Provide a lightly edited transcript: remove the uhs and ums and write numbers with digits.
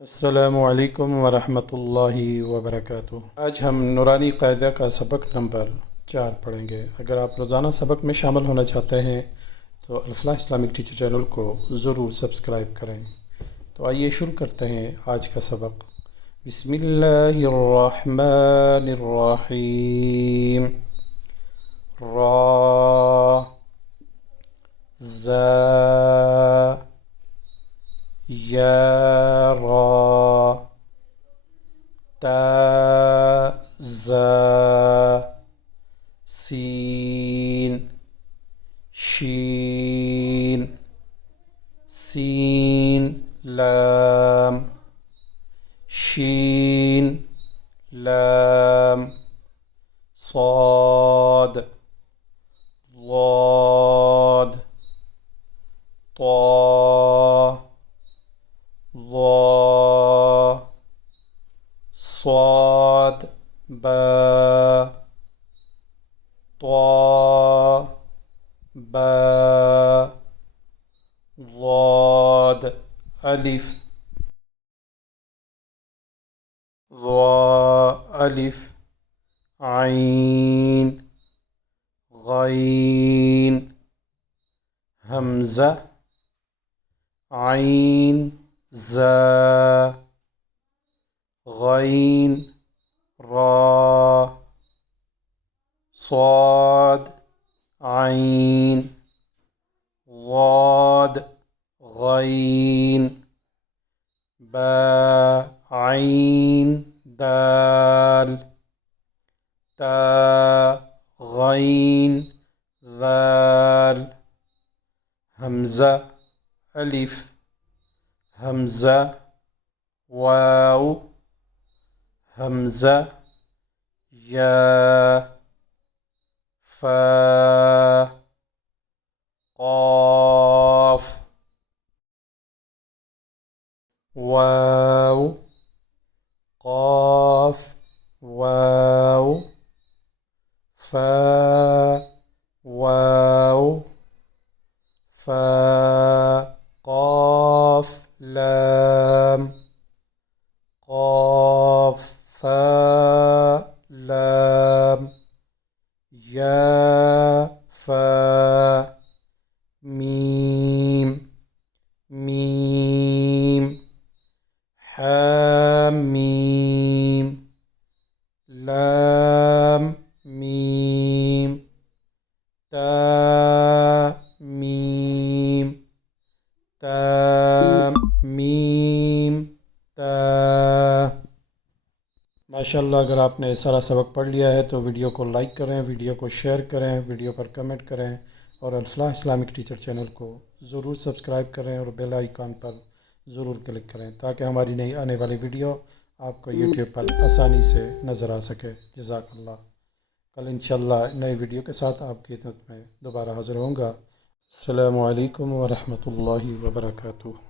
अस्सलामु अलैकुम वरहमतुल्लाहि वबरकातुह। आज हम नूरानी क़ायदा का सबक नंबर 4 पढ़ेंगे। अगर आप रोज़ाना सबक में शामिल होना चाहते हैं तो अल-फलाह इस्लामिक टीचर चैनल को ज़रूर सब्सक्राइब करें। तो आइए शुरू करते हैं आज का सबक। बिस्मिल्लाहिर्रहमानिर्रहीम। रा ज़ा या रा ता ज़ा सीन शीन सीन लाम शीन लाम صاد ضاد طا ظا صاد با طا با ضاد ألف ضاء ألف عين غين همزة عين زا غين را صاد عين ضاد غين با عين دال تا غين ذال همزة ألف همزة واو همزة يا فا قاف واو قاف واو فا واو فا قاف لام قاف فا لام يا فا ميم ميم حاميم لام ميم تا ميم تا ميم تا। माशाल्लाह, अगर आपने सारा सबक पढ़ लिया है तो वीडियो को लाइक करें, वीडियो को शेयर करें, वीडियो पर कमेंट करें और अल-फलाह इस्लामिक टीचर चैनल को ज़रूर सब्सक्राइब करें और बेल आइकन पर ज़रूर क्लिक करें ताकि हमारी नई आने वाली वीडियो आपको यूट्यूब पर आसानी से नज़र आ सके। जज़ाकल्लाह। कल इंशाअल्लाह नई वीडियो के साथ आपकी खिदमत में दोबारा हाज़िर होऊंगा। अस्सलामु अलैकुम वरहमतुल्लाहि वबरकातुहू।